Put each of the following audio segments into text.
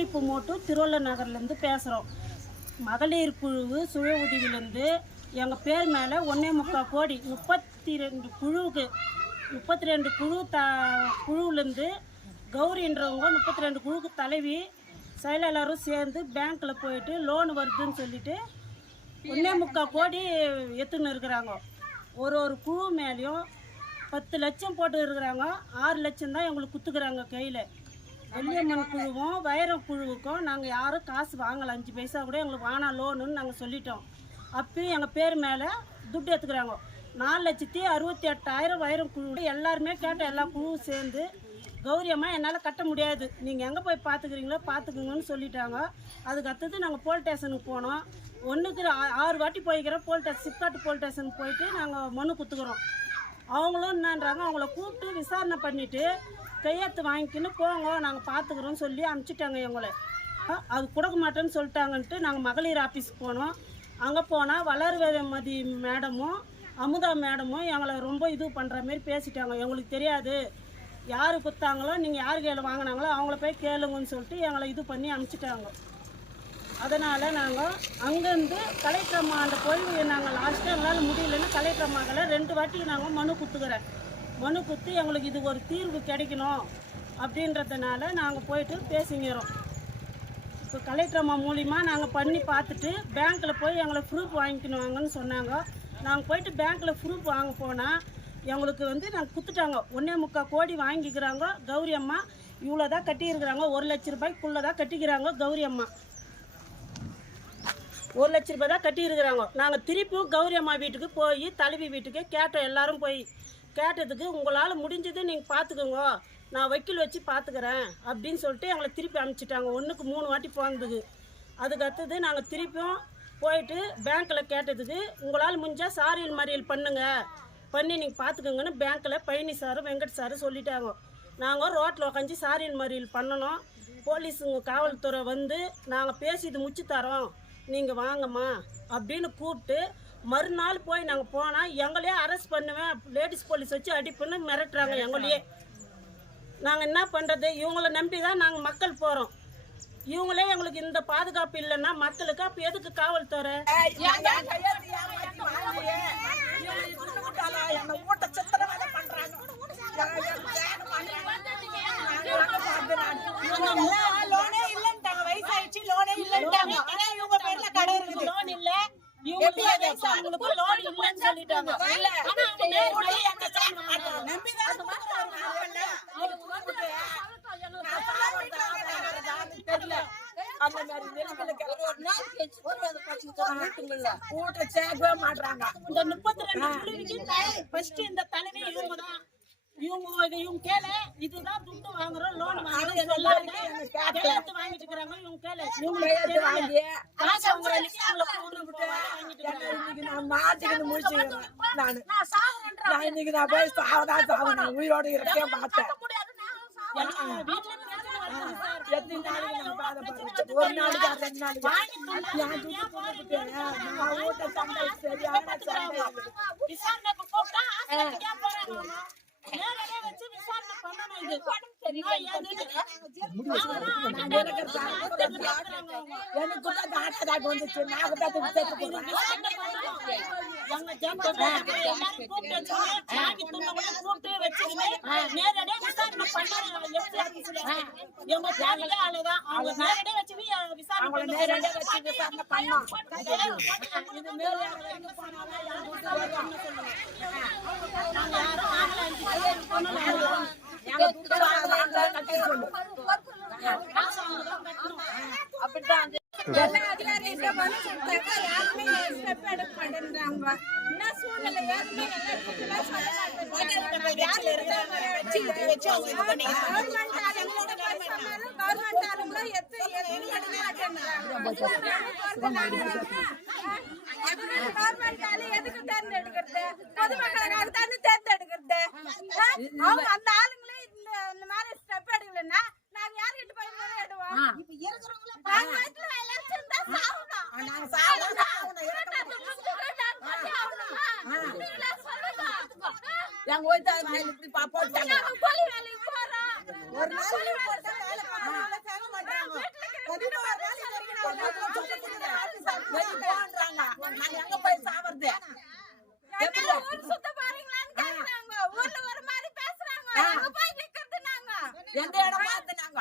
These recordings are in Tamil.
திலீப் மூட்டு திருவள்ளூர் நகர்லேருந்து பேசுகிறோம். மகளிர் குழு சுய உதவியிலேருந்து எங்கள் பேர் மேலே 1.25 கோடி 32 குழுவுக்கு 32 குழுவிலேருந்து கௌரின்றவங்க 32 குழுவுக்கு தலைவி செயலாளரும் சேர்ந்து பேங்க்கில் போயிட்டு லோன் வருதுன்னு சொல்லிட்டு 1.25 கோடி எடுத்துன்னு இருக்கிறாங்க. ஒரு குழு மேலேயும் 10 லட்சம் போட்டு இருக்கிறாங்க. 6 லட்சம் தான் எங்களுக்கு குத்துக்கிறாங்க கையில். வெள்ளியம்மன் குழுவும் வைரம் குழுவுக்கும் நாங்கள் யாரும் காசு வாங்கலை. 5 பைசா கூட எங்களுக்கு வானா லோனுன்னு நாங்கள் சொல்லிட்டோம். அப்பயும் எங்கள் பேர் மேலே துட்டு எடுத்துக்கிறாங்க. 4,68,000 வைரம் குழு. எல்லாருமே கேட்ட எல்லா குழுவும் சேர்ந்து கௌரி அம்மா என்னால் கட்ட முடியாது, நீங்கள் எங்கே போய் பார்த்துக்கிறீங்களோ பார்த்துக்குங்கன்னு சொல்லிட்டாங்க. அதுக்கு அடுத்தது நாங்கள் போலீஸ் ஸ்டேஷனுக்கு போனோம். 1க்கு 6 வாட்டி போய்க்கிறோம். சிப்காட்டு போலீஸ் ஸ்டேஷனுக்கு போயிட்டு நாங்கள் மனு கொடுத்துக்கிறோம். அவங்களும் என்னன்றாங்க, அவங்கள கூப்பிட்டு விசாரணை பண்ணிவிட்டு கையெழுத்து வாங்கிக்கின்னு போங்க, நாங்கள் பார்த்துக்குறோன்னு சொல்லி அனுப்பிச்சிட்டாங்க எங்களை. அது கொடுக்க மாட்டேன்னு சொல்லிட்டாங்கன்ட்டு நாங்கள் மகளிர் ஆஃபீஸுக்கு போனோம். அங்கே போனால் வளர்வேதமதி மேடமும் அமுதா மேடமும் எங்களை ரொம்ப இது பண்ணுற மாரி பேசிட்டாங்க. எங்களுக்கு தெரியாது, யார் கொடுத்தாங்களோ நீங்கள் யார் கையில் வாங்கினாங்களோ அவங்கள போய் கேளுங்கன்னு சொல்லிட்டு எங்களை இது பண்ணி அனுப்பிச்சிட்டாங்க. அதனால் நாங்கள் அங்கேருந்து கலெக்டர் அம்மாண்ட போய் நாங்கள் லாஸ்ட்டாக எங்களால் முடியலன்னு கலெக்டர் அம்மாக்களை 2 வாட்டி நாங்கள் மனு கொடுத்துக்கிறேன். மனு கொடுத்து எங்களுக்கு இது ஒரு தீர்வு கிடைக்கணும் அப்படின்றதுனால நாங்கள் போயிட்டு பேசிங்கிறோம். இப்போ கலெக்டர் அம்மா மூலிமா நாங்கள் பண்ணி பார்த்துட்டு பேங்க்கில் போய் எங்களை ப்ரூஃப் வாங்கிக்கணும் வாங்கன்னு சொன்னாங்க. நாங்கள் போயிட்டு பேங்க்கில் ப்ரூஃப் வாங்க போனால் எங்களுக்கு நாங்கள் கொடுத்துட்டாங்க. 1.25 கோடி வாங்கிக்கிறாங்க கௌரி அம்மா. இவ்வளோ தான் கட்டியிருக்கிறாங்க. 1 லட்ச ரூபாய்க்குள்ளே தான் கட்டிக்கிறாங்க கௌரி அம்மா. 1 லட்ச ரூபாய் தான் கட்டியிருக்கிறாங்க. நாங்கள் திருப்பியும் கௌரி அம்மா வீட்டுக்கு போய் தலைவி வீட்டுக்கு கேட்டோம். எல்லாரும் போய் கேட்டதுக்கு உங்களால் முடிஞ்சது நீங்கள் பார்த்துக்கோங்க, நான் வக்கீல் வச்சு பார்த்துக்கிறேன் அப்படின்னு சொல்லிட்டு எங்களை திருப்பி அனுப்பிச்சிட்டாங்க. 1க்கு 3 வாட்டி போனதுக்கு. அதுக்கு அடுத்தது நாங்கள் திருப்பியும் போயிட்டு பேங்க்கில் கேட்டதுக்கு உங்களால் முடிஞ்சால் சாரியல் மறியல் பண்ணி நீங்கள் பார்த்துக்கோங்கன்னு பேங்க்கில் பழனி சாரும் வெங்கட் சாரும் சொல்லிட்டாங்க. நாங்கள் ரோட்டில் உக்காஞ்சி சாரியல் மறியல் பண்ணணும். போலீஸுங்க காவல்துறை நாங்கள் பேசி இது முடிச்சு தரோம், நீங்கள் வாங்கம்மா அப்படின்னு கூப்பிட்டு மறுநாள் போய் நாங்கள் போனால் எங்களையே அரெஸ்ட் பண்ணுவேன், லேடிஸ் போலீஸ் வச்சு அடிப்புன்னு மிரட்டுறாங்க எங்களையே. நாங்கள் என்ன பண்ணுறது? இவங்கள நம்பி தான் நாங்கள் மக்கள் போகிறோம். இவங்களே எங்களுக்கு இந்த பாதுகாப்பு இல்லைன்னா மக்களுக்கு அப்போ எதுக்கு காவல்துறை? வயசாயிடுச்சு, லோனே இல்லைன்ட்டாங்க. இவங்க பேர்ல கடை இருக்குது, லோன் இல்லை. அவங்களுக்கு லோன் இல்லைன்னு சொல்லிட்டாங்க. இவங்க கேள இதுதான் துட்டு வாங்குறோம், லோன் வாங்குறோம், வாங்கிட்டு இருக்கிறாங்க. இவங்க கேள இன்னைக்கு நான் போய் சாவதான் சாவணும், உயிரோடு இருக்கேன் பார்த்தேன். ஒரு நாளைக்கு 2 நாளைக்கு வந்துச்சு. எல்லா அதிகாரியும் இந்த மனு கொடுத்தாங்க, யாருமே ஸ்டெப் எடுக்க மாட்டேன்றாங்க. என்ன சூழ்நிலை? யாருமே கவர்மெண்ட் ஆளுங்களும் கவர்மெண்ட் ஆளு எதுக்கு தேர்ந்தெடுக்கிறது? பொதுமக்களுக்காக தானே தேர்ந்தெடுக்கிறது. அவங்க அந்த ஆளுங்களே இந்த மாதிரி ஸ்டெப் எடுக்கலன்னா நாங்க யார்கிட்ட போய் முறையிடுவோம்? இப்ப இருக்கிறவங்க ஒரு நாள் நாங்க எங்க போய் சாவறது ஊர் சுத்த பாருங்களான்னு கேக்குறாங்க. ஊர்ல ஒரு மாதிரி பேசுறாங்க. எங்க போய் நிக்கிறது நாங்க? எந்த இடம் பார்த்து நாங்க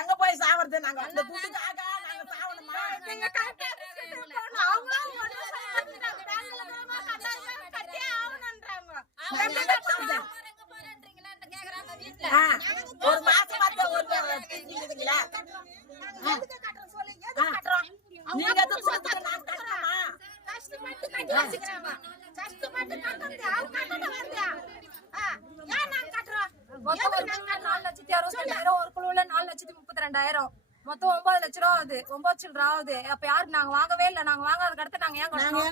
எங்க போய் சாவறது நாங்க அந்த துட்டுக்காக நாங்க சாவணுமா நீங்க கரெக்டா போகணும். அவங்களும் ஒண்ணு சொல்றாங்க. பேங்க்ல இருக்கிறவங்க கட்டாயம் கட்டியே ஆகணும்ன்றாங்க. ஒரு மாசம் பார்த்து ஒரு தெரிஞ்சுக்கிறீங்களா நீங்க எது கொடுத்துட்டு நாங்க கட்டணுமா கஷ்டப்பட்டு கட்டி வச்சுக்கிறாங்க. கஷ்டப்பட்டு கட்டுறது அவங்க கட்டணும் வருதா? ஏன் நாங்க கட்டுறோம்? மொத்தம் ஒரு குழுல 4,60,000 ஒரு குழுல 4,32,000 மொத்தம் 9 லட்சம் ரூபா ஆகுது. 9 சில்லற ஆகுது. அப்ப யாருக்கு நாங்க வாங்கவே இல்ல. நாங்க வாங்காததுக்கு அடுத்து நாங்க ஏன் கட்டணும்?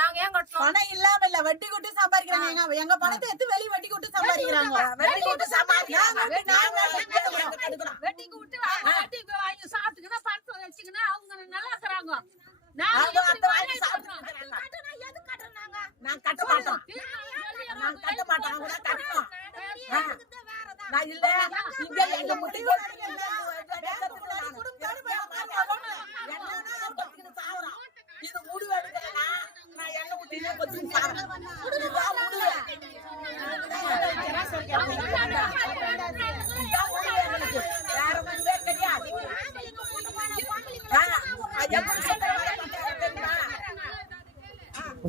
நாங்க ஏன் கட்டணும்? பணம் இல்லாம இல்ல வட்டி கூட்டி சம்பாதிக்கிறாங்க. எங்க பணத்தை எடுத்து வெளிய வட்டி கூட்டி சம்பாதிக்கிறாங்க. வட்டி கூட்டி சம்பாதிக்கிறாங்க. வெட்டிக்கு விட்டு வெட்டிக்கு வாங்கி சாப்பிட்டுக்கினா பணத்தை வச்சுக்கினா அவங்க நல்லா இருக்கிறாங்க. அவங்க அந்த வாங்கி சாப்பிட்டுக்கிறாங்க. எது கட்டுறோம் நாங்க? நான் கட்ட மாட்டோம். நான் கட்ட மாட்டோம். அவங்க தான் கட்டணும். நான் இல்ல இங்க எங்க முட்டிக்கு இது முடிவு எடுக்கிறேன்னா நான் எங்க முட்டிலே கொத்தி சாவறேன். இதுதான் முடிவு. வேற முடிவே கிடையாது.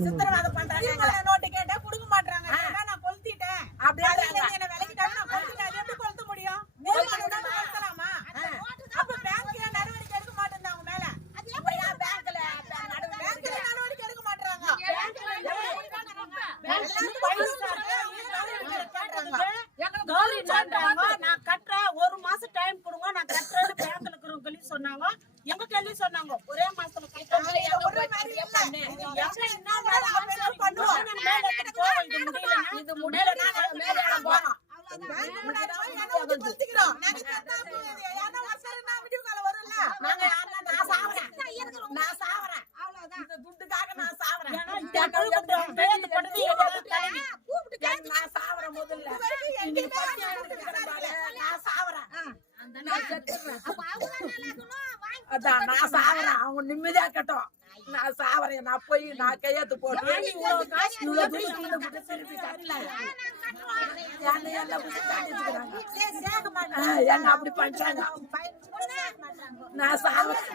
சித்திரவாதம் பண்றாங்க. நோட்டு கேட்டா கொடுக்க மாட்டாங்க. நான் கொளுத்திட்டேன் அப்படியே என்ன விலைக்கிட்டாங்க. நான் கொளுத்திட்டேன். அது எப்படி கொளுத்த முடியும்? கொளுத்தலாமா? அப்ப பேங்க் நடவடிக்கை எடுக்க மாட்டேன் அவங்க மேல. அது எப்படி பேங்க்ல நடவடிக்கை எடுக்க மாட்டாங்க. நான் கட்டுறேன் ஒரு மாசம் டைம் கொடுங்க நான் கட்டுறேன்னு பேங்க்ல இருக்கிறவங்க சொன்னாங்க. எங்க கேள்வி சொன்னாங்க ஒரே மாசத்துல அதான் நான் சாவறேன். அவங்க நிம்மதியா கட்டும். நான் சாவறேன். நான் போய் நான் கையெழுத்து போட்டு இவ்வளவு திருப்பி கட்டல என்ன அப்படி பண்றாங்க. நான் சாவறேன்.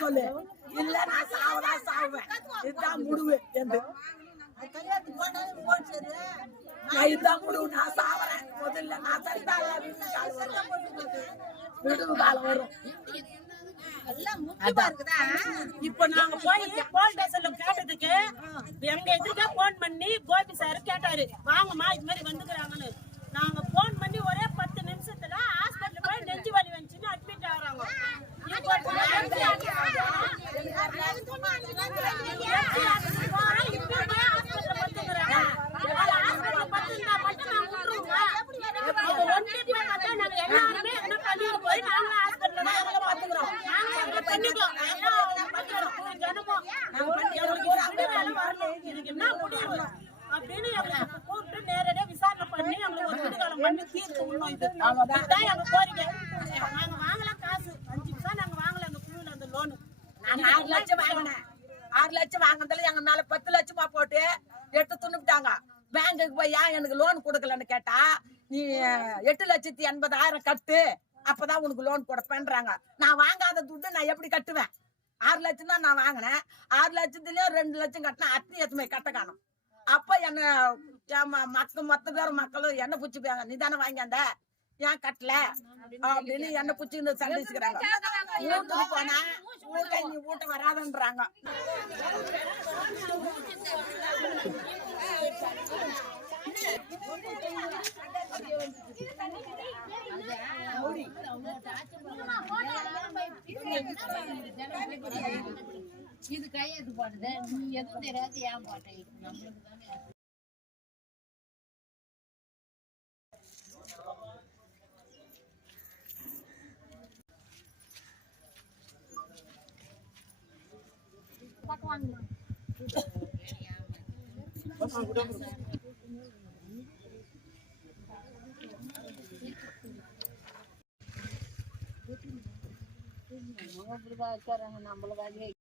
சொல்லு இல்ல நான் சாவுவேன். இதுதான் முடிவு. இதுதான் முடிவு. நான் சாவறேன். முதல்ல நான் சரிதான் விடுவு காலம் வரும். இப்ப நாங்க போய் போலீஸ் ஸ்டேஷன்ல கேட்டதுக்கு எங்க எதிர்க்க போன் பண்ணி கோபி சார் கேட்டாரு வாங்கம்மா இது மாதிரி வந்துக்கிறாங்கன்னு. நாங்க போன் பண்ணி ஒரே 10 நிமிஷத்துல ஹாஸ்பிட்டல் போய் நெஞ்சு வலி வந்துச்சுன்னு அட்மிட் ஆகுறாங்க. அப்படின்னு கூப்பிட்டு நேரடியா விசாரணை பண்ணி அவங்களுக்கு ஒரு விடுதலை பண்ணி தீர்த்து உண்ணும். இதுதான் எங்க கோரிக்கை. நாங்க வாங்கலாம் காசு 5 நிமிஷம் நாங்க வாங்கல அந்த குழுல அந்த லோனு. நான் 6 லட்சம் வாங்கினேன். 6 லட்சம் வாங்கினதுல எங்க மேல 10 லட்சமா போட்டு எடுத்து துண்ணுட்டாங்க. பேங்குக்கு போய் ஏன் எனக்கு லோன் கொடுக்கலன்னு கேட்டா நீ 8,80,000 கட்டு அப்பதான் உனக்கு லோன் கொடுப்பேன்றாங்க. நான் வாங்காத துட்டு நான் எப்படி கட்டுவேன்? 6 லட்சம் தான் நான் வாங்கினேன். 6 லட்சத்துலயும் 2 லட்சம் கட்டினா அத்தனை எதுவுமே கட்ட காணும். அப்ப என்ன மொத்த பேர் மக்களும் என்ன புச்சுப்பாங்க நீ தானே வாங்கியாந்த ஏன் கட்டல அப்படின்னு என்ன புச்சு சந்திச்சுக்கிறாங்க. வீட்டுக்கு போனா வீட்டை நீ வீட்டு வராதுன்றாங்க. இது கையெழுத்து போடுது நீ எதுவும் தெரியாது ஏன் போட்டேன் நம்மளுக்கு தானே. இப்படிதான் வைக்கிறாங்க நம்மளுக்காக.